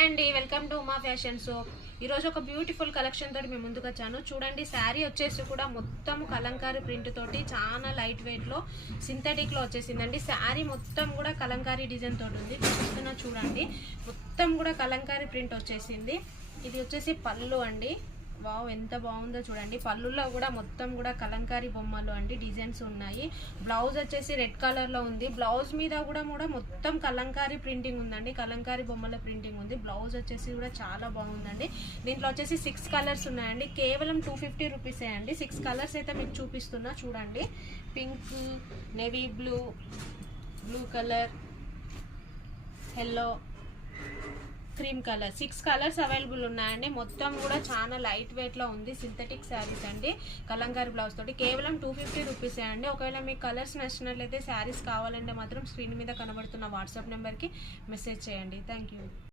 Hi అండి, welcome to Uma fashions. ఈరోజు ఒక బ్యూటిఫుల్ కలెక్షన్ తోటి మేము ముందుకు వచ్చాను. చూడండి, శారీ వచ్చేసి కూడా మొత్తం కలంకారీ ప్రింట్ తోటి చాలా లైట్ వెయిట్ లో సింథటిక్ లో వచ్చేసిందండి. శారీ మొత్తం కూడా కలంకారీ డిజైన్ తోటి ఉంది. చూస్తున్నా చూడండి, మొత్తం కూడా కలంకారీ ప్రింట్ వచ్చేసింది. ఇది వచ్చేసి పళ్ళు అండి. వావ్, ఎంత బాగుందో చూడండి. పళ్ళులో కూడా మొత్తం కూడా కలంకారీ బొమ్మలు అండి, డిజైన్స్ ఉన్నాయి. బ్లౌజ్ వచ్చేసి రెడ్ కలర్ లో ఉంది. బ్లౌజ్ మీద కూడా మొత్తం కలంకారీ ప్రింటింగ్ ఉందండి, కలంకారీ బొమ్మల ప్రింటింగ్ ఉంది. బ్లౌజ్ వచ్చేసి కూడా చాలా బాగుందండి. దీంట్లో వచ్చేసి 6 కలర్స్ ఉన్నాయండి. కేవలం 250 రూపీసే అండి. 6 కలర్స్ అయితే మీకు చూపిస్తున్నా చూడండి. Pink, navy blue, blue colour, yellow, cream colour, 6 colours available ఉన్నాయండి. మొత్తం కూడా చాలా లైట్ వెయిట్ లో ఉంది. సింథటిక్ శారీస్ అండి, కలంకారీ బ్లౌజ్ తోటి. కేవలం 250 రూపీసే అండి. ఒకవేళ మీకు కలర్స్ నచ్చినట్లయితే శారీస్ కావాలంటే మాత్రం స్క్రీన్ మీద కనబడుతున్న వాట్సాప్ నెంబర్కి మెసేజ్ చేయండి. Thank you.